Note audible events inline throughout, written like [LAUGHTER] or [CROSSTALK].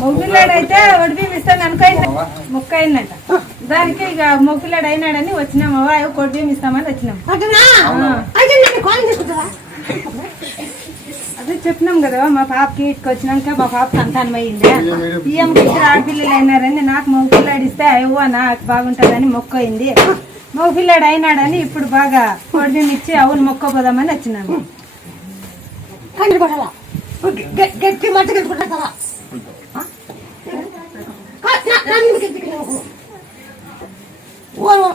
మొగ్గులాడు అయితే ఒడిబియ్యం ఇస్తాను అనుకోయింది? మొక్క అయిందంట దానికి ఇక మొగ్గులాడు అయినాడని వచ్చినామవ్వ కొడిబియ్యం ఇస్తామని వచ్చినాం. అదే చెప్పినాం కదా మా పాపకి ఇటుకు వచ్చినాక మా పాప సంతానం అయ్యింది ఈ అమ్మకి ఆడపిల్లలు అయినారని నాకు మగ పిల్లాడు ఇస్తే అయ్యో నాకు బాగుంటుందని మొక్క అయింది మగ పిల్లాడు అయినాడని ఇప్పుడు బాగా కొడిబియ్యం ఇచ్చి అవును మొక్కపోదామని వచ్చినాము. కంటి కొట్టాలా? గట్టి మట్టి గట్టి నన్ను గట్టి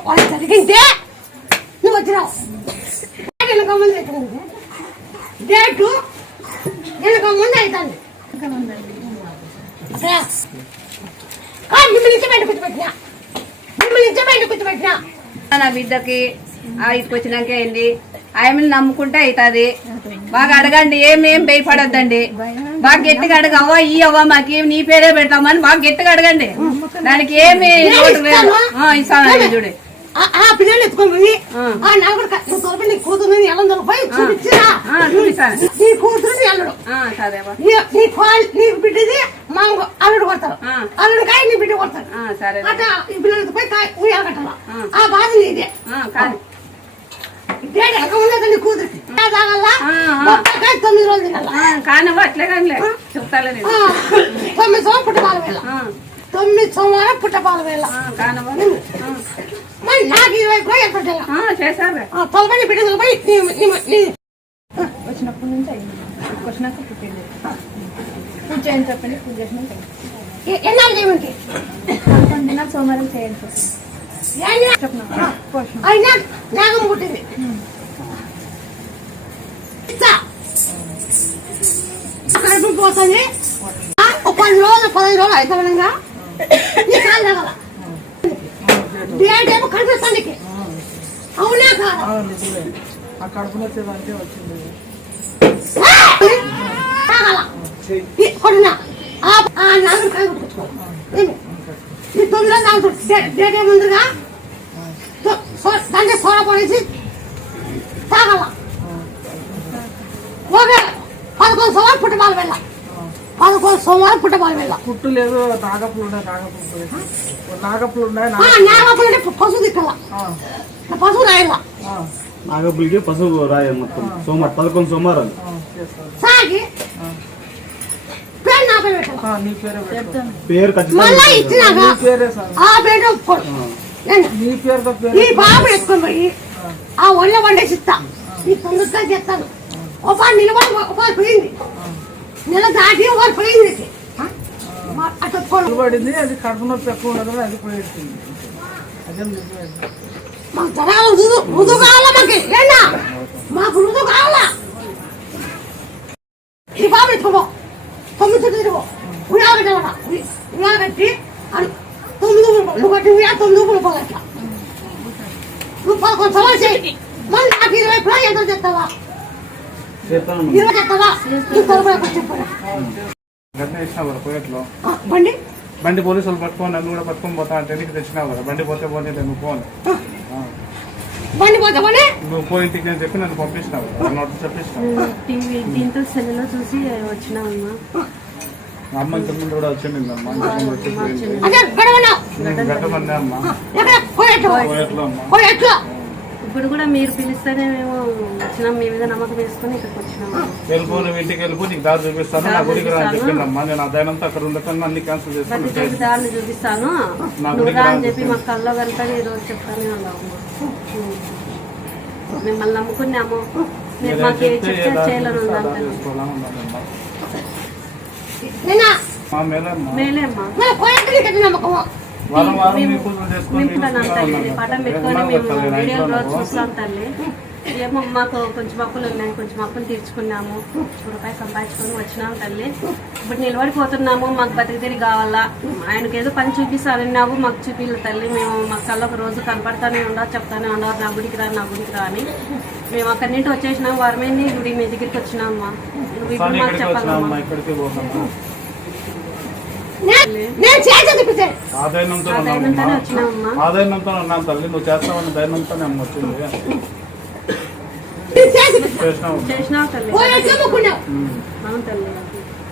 వాళ్ళు చదివింటే నువ్వు వచ్చినావు. వెనక ముందు అవుతుంది డేటు వెనక ముందు అవుతుంది మిమ్మల్ని ఇచ్చే బయట కూర్చోబెట్టినా? మిమ్మల్ని ఇచ్చే బయట కూర్చోబెట్టినా? నా బిడ్డకి ఆ ఇటుకొచ్చినాక అయింది. ఆమెను నమ్ముకుంటే అవుతుంది. బాగా అడగండి ఏమేం భయపడొద్దండి. బాగా గట్టిగా అడగ అవ్వ ఈ అవ్వ మాకేం నీ పేరే పెడతామని బాగా గట్టిగా అడగండి. దానికి ఏమి ఇస్తానండి చూడు. ఆ పిల్లలు ఆ. పోయి చూపించిరా. నీ నీ నీ బిడ్డది మా అల్లుడు కొడతారు. అల్లుడు కాయ నీ బిడ్డ కొడతారు ఆ, సరే అట్లా ఈ పిల్లలతో పోయి కాయ ఉయ్యాల కట్టాల? ఆ. ఆ బాధ నీదే ఆ, కానీ డేట్ ఎక్కడ ఉండదు నీ కూతురికి. తొమ్మిది రోజులు కానివ్వ అట్లే చెప్తాలే తొమ్మిది సోమవారం పుట్టపాల వేళ తొమ్మిది సోమవారం పుట్టపాల వేళ కానివ్వ మరి నాకు ఇరవై ఎంత ఆ, చేశారు తొలబడి బిడ్డలు పోయి వచ్చినప్పటి నుంచి వచ్చినాక పుట్టింది. పూజ చేయని చెప్పండి పూజ. ఎ- ఎన్నాళ్ళు చేయమంటే? సోమవారం చేయండి అయినా నాగం పుట్టింది కడుపు పోతుంది పది రోజులు పదహైదు రోజులు అవుతామనగా నీ కాలు తగల డేట్ ఏమో? అవునా కాదా ఆ కడుపులో వచ్చేదానికే వచ్చింది కొడునా ఆ నాగం పుట్టుకో ఈ తొమ్మిది రోజులు తాగుతాడు డేట్ డేట్ ఏముందిగా తో- సో- దాంట్లో సోడ పడేసి తాగల ఓకే పదకొండు సోమవారం పుట్టబాల వెళ్ళ పదకొండు సోమవారం పుట్టబాల వెళ్ళ పుట్టు లేదు నాగపులు ఉన్నాయి నాగపులు నాగపులు ఉన్నాయి ఆ, నాగప్పులంటే పశువు దిక్కల పశువు రాయాల నాగపులికి పసుపు రాయ మొత్తం సోమవారం పదకొండు సోమవారాలు చేస్తారు సాగి పేరు నా పేరు నీ నీ? నీ పేరుతో పేరు బాబు ఎత్తుకొని పోయి ఆ ఒళ్ళ వండేసి ఇస్తా. ఈ తొందరగా చేస్తాను ఒక నిలబడి ఒక పోయింది. నెల దాటి ఒక పోయింది. పడింది అది కడుపు నొప్పి ఎక్కువ ఉండదు అది పోయింది అదే మాకు జనాలు రుజు రుజు కావాలా మాకు? ఏంటా మాకు రుజు కావాలా? ఈ బాబు ఎత్తుకోబో తొమ్మిది చుట్టూ తిరుగు ఉయ్యాల కట్టాలట ఉయ్యాల కట్టి అది తొమ్మిది. నువ్వు కట్టి ఉయ్యాల తొమ్మిది పోవాలి అట్లా నువ్వు పదకొండు చేయి. మళ్ళీ నాకు ఇరవై కూడా ఎంత చేస్తావా చేస్తాను ఇరవై గట్టిన ఇచ్చినా కదా పోయేట్లో. బండి? బండి పోలీసులు పట్టుకొని నన్ను కూడా పట్టుకొని పోతా అంటే నీకు తెచ్చినావు కదా బండి పోతే పోతే నువ్వు పోను. బండి పోతామని నువ్వు పోయి ఇంటికి అని చెప్పి నన్ను కదా నోట్ చెప్పిస్తావు. టీవీ దీంతో సెల్లో చూసి వచ్చినామమ్మా మా అమ్మ ఇంతకు ముందు కూడా వచ్చింది అమ్మా ముందు గట్టమన్నా అమ్మా? పోయేట్లు ఇప్పుడు కూడా మీరు పిలిస్తేనే మేము వచ్చినాం మీ మీద నమ్మకం వేసుకొని ఇక్కడికి వచ్చినాము వెళ్ళిపో నువ్వు ఇంటికి వెళ్ళిపో నీకు దారి చూపిస్తాను నా గుడికి రా అని చెప్పిందమ్మా. నేను ఆ దయనంతా అక్కడ ఉండకుండా అన్ని క్యాన్సిల్ చోటు దారిని చూపిస్తాను. నువ్వు రా అని చెప్పి మా కల్లో కనుక ఈ రోజు చెప్తానే మిమ్మల్ని నమ్ముకున్నాము మీరు మాకు ఏ చెప్తే ఏ ఏమో మాకు కొంచెం అప్పులు ఉన్నాయి. కొంచెం అప్పులు తీర్చుకున్నాము. రూపాయి సంపాదించుకొని వచ్చినాము తల్లి. ఇప్పుడు నిలబడిపోతున్నాము. మాకు బతికితేరి కావాలా? ఆయనకి ఏదో పని చూపిస్తానన్నావు. మాకు చూపిల్లు తల్లి. మేము మా కళ్ళ ఒక రోజు కనపడతానే ఉండా చెప్తానే ఉండాలి నా గుడికి రా నా గుడికి రా అని. మేము అక్కడి నుండి వచ్చేసినాం. వారమేంది గుడి మీ దగ్గరికి వచ్చినామమ్మా. నువ్వు ఇప్పుడు మాకు చెప్పాలమ్మా ఇక్కడికి పోతామ్మా నేను నేను చేసి చూపించాను ఆదాయంతో ఆ ధైర్యంతోనే ఉన్నాను తల్లి నువ్వు అమ్మ వచ్చింది. చేసినావు.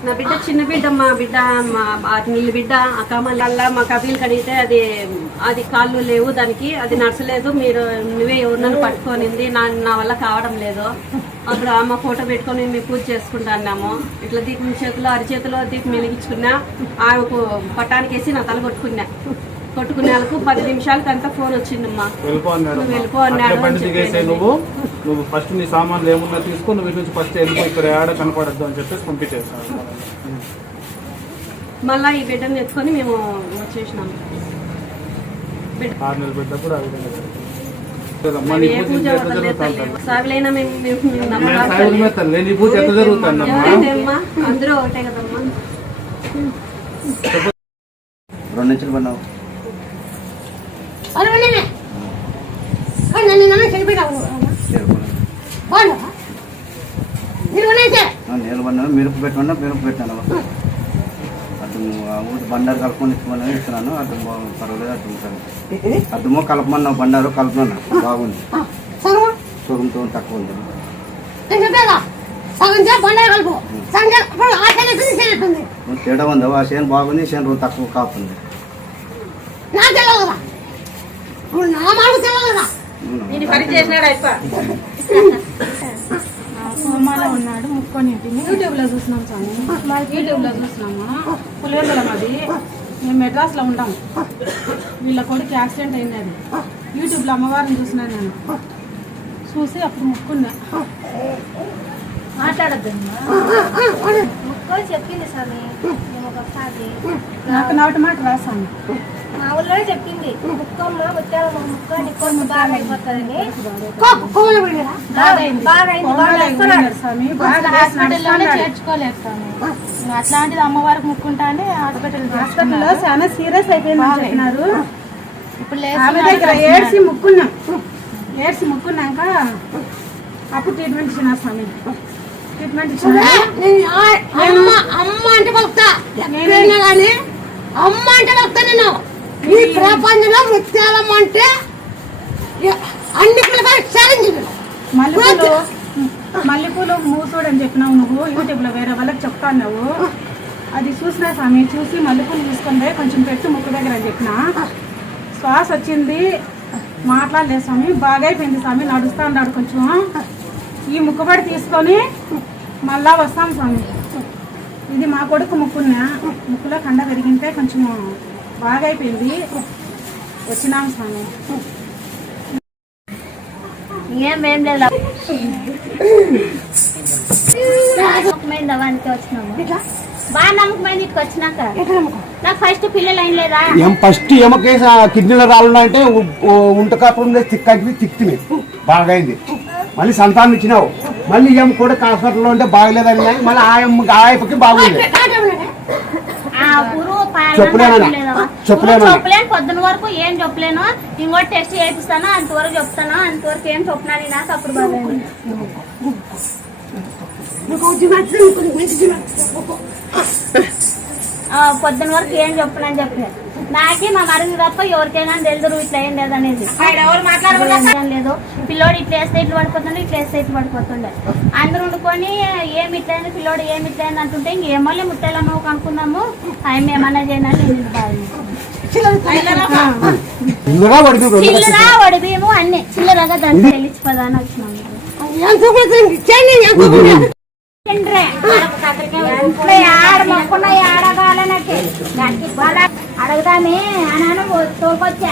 నా బిడ్డ చిన్న బిడ్డ మా బిడ్డ మా నీళ్ళ బిడ్డ మళ్ళా మా కపిల్ కడిగితే అది అది కాళ్ళు లేవు దానికి అది నడచలేదు మీరు నువ్వే ఎవరినైనా పట్టుకోనింది నా నా వల్ల కావడం లేదు. అప్పుడు అమ్మ ఫోటో పెట్టుకొని మేము పూజ చేసుకుంటాన్నాము ఇట్లా దీపం చేతిలో అరిచేతిలో దీపం వెలిగించుకున్నా ఆమెకు పట్టానికి వేసి నా తల కొట్టుకున్నా. కొట్టుకునే వాళ్ళకు పది నిమిషాలకి అంతా ఫోన్ వచ్చిందమ్మా. వెళ్ళిపో అన్నాడు నువ్వు. నువ్వు. ఫస్ట్ నీ సామాన్లు ఏమున్నా తీసుకో నువ్వు నుంచి ఫస్ట్ వెళ్ళిపో ఇక్కడ ఏడ కనపడద్దు అని చెప్పేసి పంపించేస్తాను మళ్ళా ఈ బిడ్డను ఎత్తుకొని మేము వచ్చేసినాము బిడ్డ ఆరు నెలలు పెట్టినప్పుడు ఆ సాగులైనా మేము పూజ ఎట్లా జరుగుతుందమ్మా? అందరూ ఒకటే కదమ్మా. రెండు పడినావు మిరుపు పెట్టమన్నా మిరుపు పెట్టాను బండారు కలుపుకొని ఇచ్చుకొని ఇస్తున్నాను అటు బా- పర్వాలేదు అటు ఉంటాను. అటుమో కలపమన్నావు బండారు కలుపుతున్నా బాగుంది. సొరంతో తక్కువ ఉంది. తేడా ఉంది. ఆ చేను బాగుంది చేను తక్కువ కాపుంది. నా తెలియదు కదా? ఇప్పుడు నా మాట తెలియదు [LAUGHS] సోమాలో ఉన్నాడు ముక్కొని ఇంటిని. యూట్యూబ్లో చూసినాం స్వామి. యూట్యూబ్లో చూసినాము పులివెందుల మాది. మేము మెడ్రాస్లో ఉంటాం. వీళ్ళ కొడుకు యాక్సిడెంట్ అయింది యూట్యూబ్లో అమ్మవారిని చూసినాను నేను. చూసి అప్పుడు ముక్కున్నా. ముక్కలు చెప్పింది స్వామి. నాకు నాటి మాట రాసాను మా ఊళ్ళో చెప్పింది. ముక్కమ్మ ముక్క నీ కొడుకు బాగా అయిపోతుందని హాస్పిటల్లోనే చేర్చుకోలేదు స్వామి అట్లాంటిది అమ్మవారికి ముక్కుంటా అంటే హాస్పిటల్ హాస్పిటల్లో చాలా సీరియస్ చెప్పినారు. ఇప్పుడు ఆమె దగ్గర ఏడ్చి ముక్కున్నాం. ఏడ్చి ముక్కున్నాక అప్పుడు ట్రీట్మెంట్ ఇచ్చినారు స్వామి. ట్రీట్మెంట్ ఇచ్చినారు నేను ఆ- అమ్మ అమ్మ అంటే పలుకుతా ఎక్కడైనా కానీ అమ్మ అంటే పలుకుతా నేను ఈ ప్రపంచంలో ముత్యాలమ్మ అంటే ఎ- అన్ని పిల్లకాయలు ఛాలెంజ్ మల్లెపూలు మల్లెపూలు మూసుడని చెప్పినావు నువ్వు? యూట్యూబ్లో వేరే వాళ్ళకి చెప్తాన్నావు. అది చూసినా స్వామి చూసి మల్లెపూలు తీసుకొని పోయి కొంచెం పెట్టు ముక్కు దగ్గర అని చెప్పిన. శ్వాస వచ్చింది. మాట్లాడలేదు స్వామి. బాగా అయిపోయింది స్వామి. నడుస్తా ఉన్నాడు కొంచెం. ఈ ముక్కుబడి తీసుకొని మళ్ళా వస్తాం స్వామి. ఇది మా కొడుకు ముక్కున్నా. ముక్కులో కండ పెరిగింటే కొంచెం బాగా అయిపోయింది. వచ్చినాం స్వామి. ఏం ఏం లేదు? [LAUGHS] నమ్మకమైన వానికి వచ్చినాము. బాగా నమ్మకమైన ఇక్కడికి వచ్చినాక. నాకు ఫస్ట్ పిల్లలు ఏం లేదా ఏం ఫస్ట్ ఏమకే కిడ్నీలో రాళ్ళంటే ఉంటకాపురం తిక్కకి తిక్కిమి బాగా అయింది. మళ్ళీ సంతానం ఇచ్చినావు. మళ్ళీ ఏం కూడా హాస్పిటల్లో ఉంటే బాగలేదని మళ్ళీ ఆయమ్మ ఆయప్పకి బాగుంది. చెప్పలేనా? పొద్దున వరకు ఏం చెప్పలేను. ఇంకోటి టెస్ట్ చేపిస్తాను అంతవరకు చెప్తాను అంతవరకు ఏం చెప్పినాను నాకు అప్పుడు బాగా పొద్దున వరకు ఏం చెప్పనని చెప్పిన నాకే మా మరిది తప్ప ఎవరికైనా తెలుదురు ఇట్లా ఏం లేదనేది ఏం లేదు. పిల్లోడు ఇట్లా వేస్తే ఇట్లా పడిపోతుండే ఇట్లా వేస్తే ఇట్లా పడిపోతుండే. అందరూ వండుకొని ఏమి ఇట్లా అయింది? పిల్లోడు ఏమి ఇట్లా అయింది? అంటుంటే ఇంకేమో ముట్టేలమ్మ కనుక్కున్నాము ఆయన ఏమన్నా చేయనని నేను చిల్లర అన్ని. చిల్లరగా దాన్ని తెలిసిపోదా అని వచ్చినాము తిండ్రే. ఇంట్లో ఆడ మొక్కున్న ఆడగాల నాకు దానికి బాగా అడగదామే అన్నాను తోలుకొచ్చా.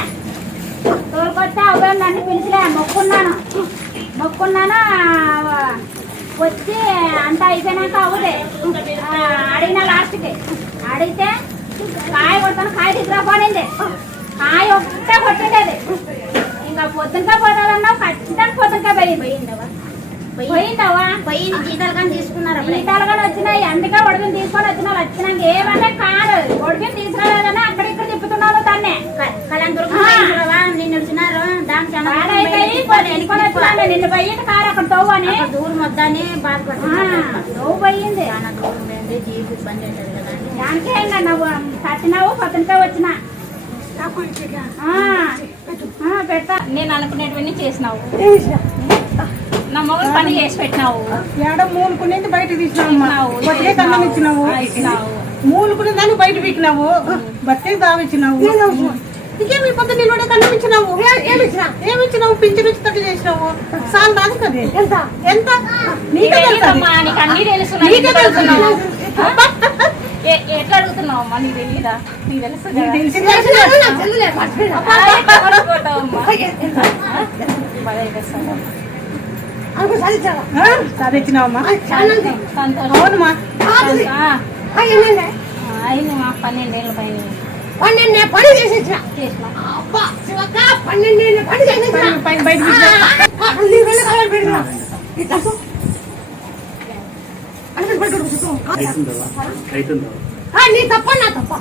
తోలుకొచ్చా అవే నన్ను పిలిచిలే మొక్కున్నాను. మొక్కున్నాను వచ్చి అంతా అయిపోయినాక అవుదే ఆ, అడిగిన లాస్ట్కి. అడిగితే కాయ కొడతాను కాయ తీసుకురా పడింది కాయ ఒక్కటే కొట్టేది ఇంకా పొద్దునకా పోతాదన్నావు ఖచ్చితంగా పొద్దునకా పోయింది. పోయిందవా పోయింది జీతాలు కానీ తీసుకున్నారు జీతాలు కానీ వచ్చినాయి అందుకే ఒడిపిని తీసుకొని వచ్చిన వచ్చినాక ఏమంటే కాదు ఒడిపిని తీసుకురాలేదని అక్కడ ఇక్కడ తిప్పుతున్నావు దాన్ని నిన్ను వచ్చినారు నిన్ను పోయింది కారు అక్కడ తవ్వు అని దూరం వద్దని బాధపడుతున్నా తవ్వు పోయింది. దానికే ఇంకా నువ్వు కట్టినావు పొద్దునకే వచ్చిన. నేను అనుకునేటివన్నీ చేసినావు. నా మొగలు పని చేసి పెట్టినావు. ఏడ మూలుకునేది బయట ఆ, ఇచ్చినావు. మూలుకునే దాన్ని బయట పీకినావు బతికే దావిచ్చినావు ఇంకేమి పొద్దు నిలబడే కన్నం ఇచ్చినావు ఏమి ఇచ్చినా ఏమి ఇచ్చినావు? పింఛన్ ఇచ్చినట్టు చేసినావు. సాల్ రాదు కదా. ఎంత? ఎంత? నీకే తెలుసు నీకు తెలుసు ఎట్లా అడుగుతున్నావు అమ్మా నీకు తెలీదా? నీకు తెలుసు? చదివించినావమ్మా అవునమ్మా అయింది మా పన్నెండేళ్ళ పైన పన్నెండు పని చేసి ఇచ్చిన చేసిన. అబ్బా శివక్క పన్నెండు పని చేసి ఇచ్చిన పైన- పైన బయట పీకినావు. నీ తప్ప నా తప్ప.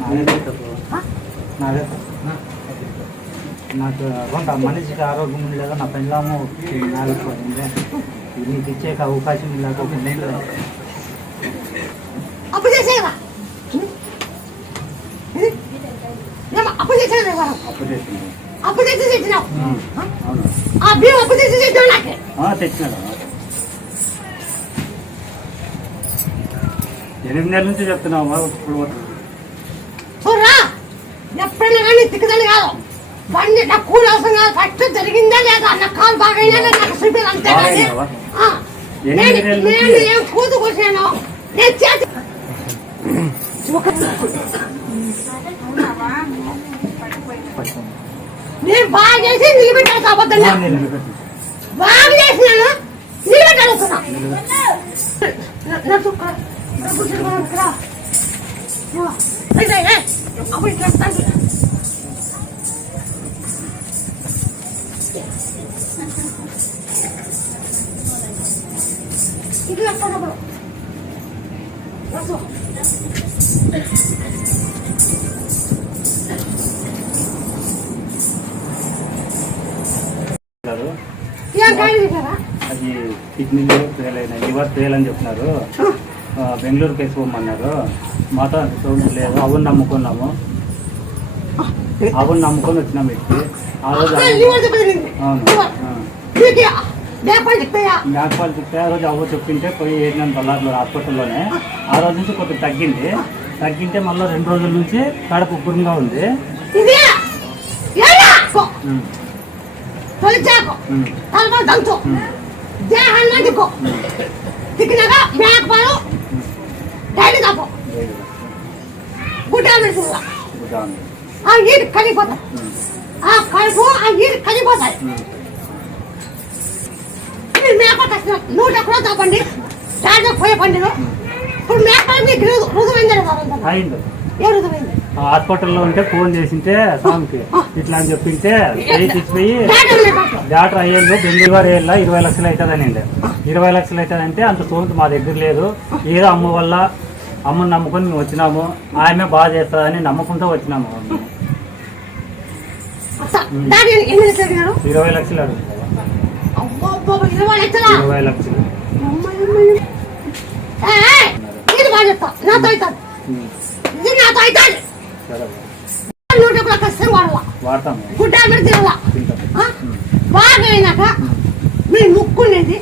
నాదే తప్పు. నాదే తప్పు. నాకు కొంత మనిషికి ఆరోగ్యం ఉండలేదా నా పెళ్ళాము నీకు ఇచ్చే అవకాశం లేకపోతే అప్పు చేసేవా అప్పు చేసేది అప్పు ఇచ్చినావు అవును. ఆ బియ్యం అప్పు నాకే? తెచ్చినాడు ఎనిమిది నెలల నుంచి చెప్తున్నావు. చూడరా ఎప్పుడైనా కానీ తిక్కదని కాదు. బండి నాకు కూలి అవసరం కాదు. ఫస్ట్ జరిగిందా లేదా నా కాలు బాగైనా నాకు చూపించాలి అంతే కానీ నేను ఏం కూతు నేను చేతి [CLEARS THROAT] నేను బాగా చేసి నిలబెట్టాను కాబట్టి ఆ, నిలబెట్టు. బాగా చేసినాను నిలబెట్టాడుతున్నా అప్పుడు ఇట్లా వస్తాను. ఇట్లా వస్తాను అప్పుడు. అది కిడ్నీలో ఫెయిల్ అయినాయి లివర్ ఫెయిల్ అని చెప్తున్నారు ఆ, బెంగళూరుకి వేసుకోమన్నారు మాతో లేదు. అవును నమ్ముకున్నాము. అవును నమ్ముకొని వచ్చినాం ఇక్కడికి. ఆ రోజు. అవును. చెప్తే ఆ. రోజు అవ్వ చెప్పింటే పోయి ఏడినాను బల్లార్లో హాస్పిటల్లోనే. ఆ రోజు నుంచి కొద్దిగా తగ్గింది. తగ్గింటే మళ్ళీ రెండు రోజుల నుంచి కడుపు ఉబ్బరంగా ఉంది. తొలిచాకు ఉమ్, తలపా దంచు. దేహాన్ని దిక్కు దిక్కినాక మేకపాలు డైలీ తప్పు. గుడ్డ ఉంది. ఆ ఈడు కడిగిపోతాయి ఆ కడుపు ఆ ఈడు కడిగిపోతాయి ఉమ్. మీరు మేక నూట ఎక్కడో తప్పండి దాంట్లో పోయే పండుగ. ఇప్పుడు మేక మీకు రుజు- రుజువైంది కదా అయింది ఏ రుజువైంది హాస్పిటల్లో ఉంటే ఫోన్ చేసింటే స్వామికి ఇట్లా అని చెప్పింటే వెయ్యి తెచ్చిపోయి డాక్టర్ అయ్యేళ్ళు బెంగళూరు వేయాల ఇరవై లక్షలు అనింది ఇరవై లక్షలు అవుతుంది అంటే అంత సోంత మా దగ్గర లేదు. ఏదో అమ్మ వల్ల అమ్మని నమ్ముకొని మేము వచ్చినాము. ఆమె బాగా చేస్తుందని నమ్మకంతో వచ్చినాము. ఇరవై లక్షలు ఇరవై లక్షలా. నాతో అవుతాడు నాతో అవుతాడు నూట గుడ్డ ఆ? బాగా అయినాక మీ ముక్కునేది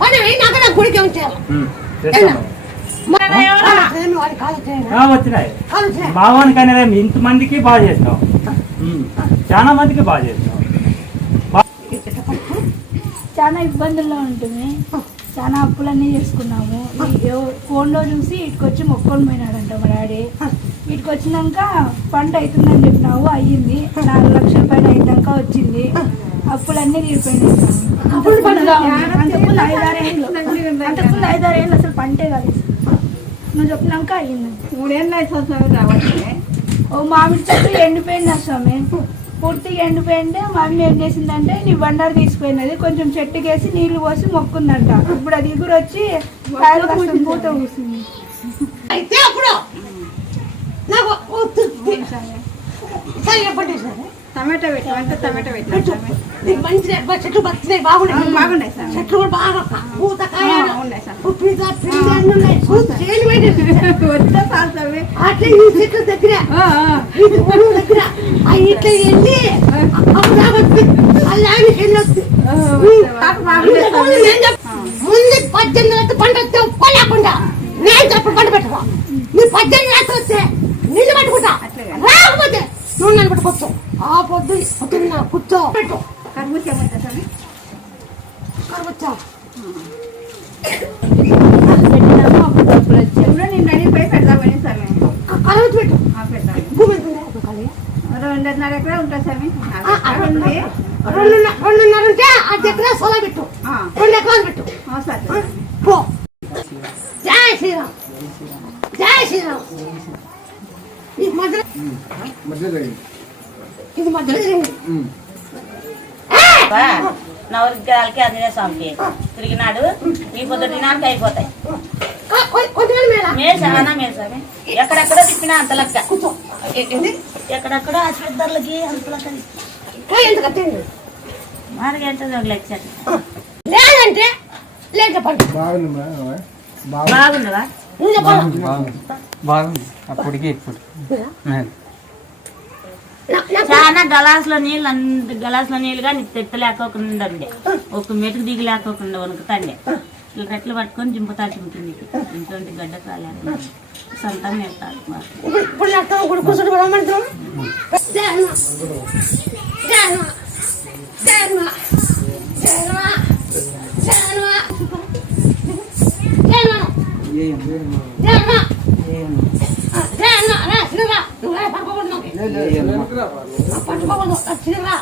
పని అయినాక నా గుడికి ఏం చేయాలి అనేది ఇంతమందికి బాగా చేస్తాం. చాలా మందికి బాగా చేస్తాం. చాలా ఇబ్బందుల్లో ఉంటుంది. చాలా అప్పులన్నీ చేసుకున్నాము. ఫోన్లో చూసి ఇటుకొచ్చి మొక్కొని పోయినాడంట మా డాడీ. ఇటుకు వచ్చినాక పంట అవుతుందని చెప్పినావు అయ్యింది. నాలుగు లక్షల పైన అయినాక వచ్చింది. అప్పులన్నీ తీరిపోయినాయి. అంతకుముందు అంతకుముందు ఐదారు ఏళ్ళు అంతకుముందు ఐదారు ఏళ్ళు అసలు పంటే కాదు నువ్వు చెప్పినాక అయ్యింది. మూడేళ్ళు రావచ్చు ఓ మామిడి చెట్టు ఎండిపోయింది స్వామి? పూర్తిగా ఎండిపోయింటే మా అమ్మ ఏం చేసిందంటే నీ బండారు తీసుకుపోయినది కొంచెం చెట్టుకేసి నీళ్ళు పోసి మొక్కుందంట. ఇప్పుడు అది ఎగురు వచ్చి పూత పూసింది అయితే అప్పుడు టమాటా పెట్టు అంతా టమాటా పెట్టు నీకు మంచి చెట్లు బతున్నాయి బాగున్నాయి. బాగున్నాయి చెట్లు బాగా పూత ఉన్నాయి సార్. పిజ్జా పిజ్జా ఉన్నాయి. అట్లా ఈ దగ్గర. అవి ఇట్లా వెళ్ళి అలాగే వెళ్ళొద్దు. ముందు పద్దెనిమిది పంట వస్తే ఒక్క లేకుండా నేను చెప్పు పంట పెట్టవా? నీ పద్దెనిమిది వస్తే నీళ్ళు పట్టుకుంటా రాకపోతే నువ్వు నన్ను పట్టుకొస్తావు ఆ పొద్దు పొద్దున్న కూర్చో. పెట్టు. కరుగుచ్చా కరుగుచ్చా రెండున్నర ఎకరా ఉంటుంది స్వామి. రెండున్నర ఉంటే ఆ దగ్గర సోలా పెట్టు. రెండు ఎకరాలు పెట్టు. సరే. స్వామికి. తిరిగినాడు. ఈ పొద్దు తినానికి అయిపోతాయి. మేసానా మేసామే ఎక్కడెక్కడ తిప్పినా అంత లెక్క. ఎక్కడెక్కడ ఆసుపత్రులకి అంత లెక్క మారిగేంటది ఒక లెక్క లేదంటే లేక బాగుండవా బాగుంది అప్పటికి ఇప్పుడు? చాలా గలాసులో నీళ్ళు గలాసులో నీళ్ళు కానీ అండి ఒక మెటుకు దిగలేకోకుండా వణుకుతండి ఇట్లా రెట్లు పట్టుకొని జింపుతా ఉంటుంది ఇంట్లోంటి గడ్డ కాలేదు సొంతంగా చిన్నరా నువ్వే పట్టుకోకుండా పట్టుకోకుండా చిన్నరా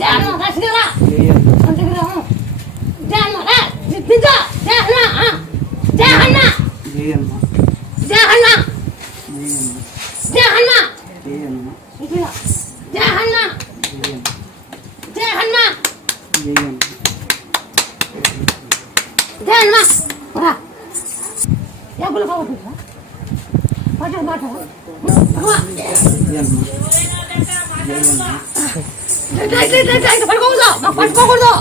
జానరా చిన్నరా అంతేరా జానరా సిద్ధించా జాహన్నా జాహన్నా జాహన్నా పట్టుకోకూడదు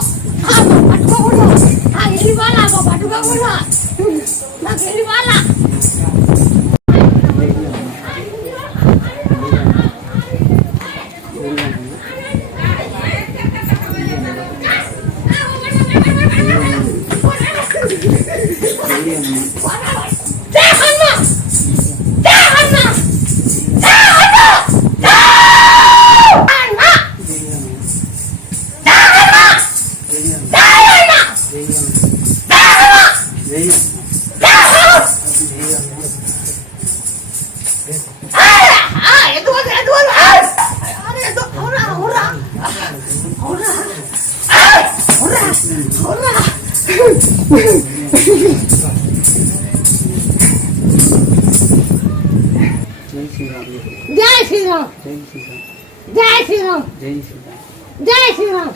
జై శ్రీరామ్ జై శ్రీరామ్ జై శ్రీరామ్ జై శ్రీరామ్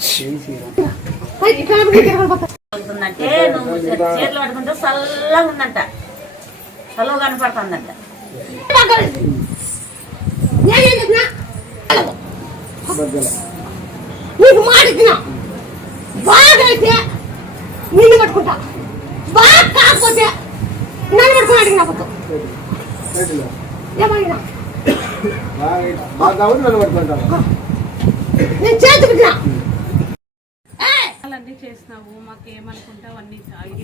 నువ్వు చేతులు పట్టుకుంటే చల్లగా ఉందంట చల్లగా కనపడుతుందంట నీకు మాట ఇచ్చినా బాగా అయితే నిన్ను పట్టుకుంటా బాగా కాకపోతే నన్ను పట్టుకుని అడిగిన అబద్ధం ఏమడిగినా నేను చేతుకున్నా అన్నీ చేసినావు మాకు ఏమనుకుంటావు అన్ని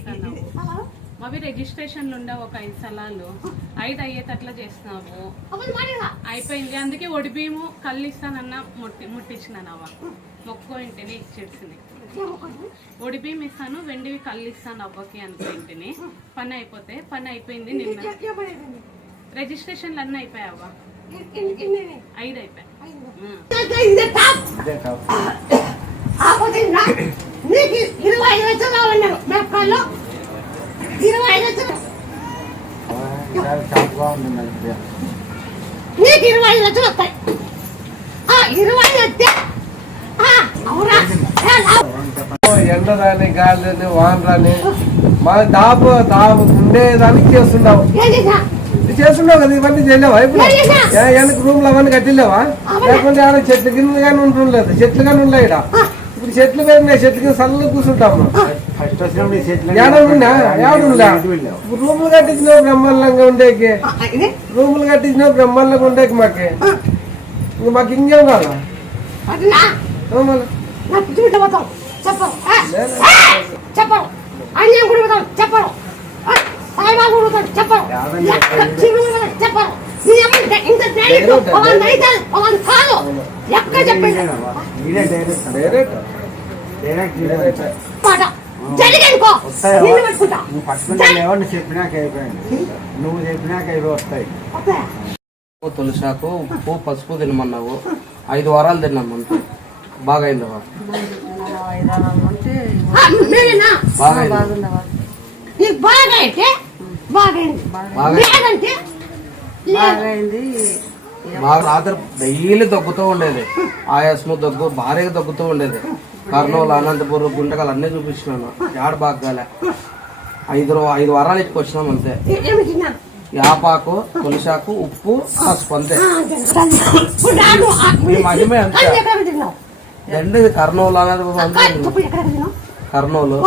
అడుగుతున్నావు మావి రిజిస్ట్రేషన్లు ఉండవు ఒక ఐదు స్థలాలు ఐదు అయ్యేటట్లా మాడినా అయిపోయింది అందుకే ఒడిబియ్యము కళ్ళు ఇస్తానన్న ముట్టి ముట్టించినానవ్వ మొక్కో ఇంటిని ఇచ్చేసింది ఒడిబియ్యం ఇస్తాను వెండివి కళ్ళు ఇస్తాను అవ్వకి అనుకుంటేనే పని అయిపోతే పని అయిపోయింది నిన్న రిజిస్ట్రేషన్లు అన్నీ అయిపోయావా ఐదు అయిపోయాయి ఉం. ఇదే టాప్ ఆపోతే నా నీకు ఇరవై లక్షలు వస్తాయి. ఆ ఇరవై వస్తే. ఎండ రాని గాలి రాని వాన రాని మా దాపు దాపు ఉండేదానికి చేస్తున్నావు. చేస్తున్నావు కదా ఇవన్నీ చేయలేవా ఇప్పుడు? ఏ, వెనక రూమ్లు అవన్నీ కట్టిలేవా? లేకుంటే ఆడ చెట్లు కింద కానీ ఉంటుండలేదు చెట్లు కానీ ఉన్నాయి ఇప్పుడు చెట్లు పెరిగినాయి చెట్లు కింద సల్లు కూర్చుంటాము రూములు కట్టించిన బ్రహ్మాండంగా ఉండేకి. రూములు కట్టించిన బ్రహ్మాండంగా ఉండేకి మాకే. ఇంకా మాకు ఇంకేం కావాలా? చెప్పరు అన్యం కూడా పోతాం చెప్పరు సాయిబాబు కూడా పోతాం చెప్పరు చెప్పరు ఇంత డైరెక్ట్ ఒక నైతాలు ఒక కాదు. ఎక్కడ చెప్పండి డైరెక్ట్ డైరెక్ట్ జరిగనుకో. నిన్ను పెట్టుకుంటా. నువ్వు చెప్పినాక అయిపోయింది నువ్వు చెప్పినాక ఇవి వస్తాయి. తులసాకు ఉప్పు పసుపు తినమన్నావు. ఐదు వారాలు తిన్నాం అంతే. బాగా? అయింది బాగా రాత్రి డైలీ దగ్గుతూ ఉండేది. ఆయాసము దగ్గు భారీగా దగ్గుతూ ఉండేది. కర్నూలు అనంతపురం గుంటకలు అన్నీ చూపించినాను. యాడ బాగా కాలే ఐదు ఐదు వారాలు ఇటుకు వచ్చినాం అంతే. యాపాకు తులసాకు ఉప్పు పసుపు అంతే. మీ మహిమే అంతే. రెండు కర్నూలు అనంతపురం అంతే. కర్నూలు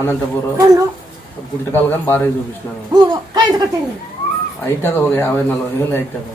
అనంతపురం గుంటకలు కానీ భారీగా చూపించినాను. అవుతుంది ఒక యాభై నలభై వేలు అవుతుంది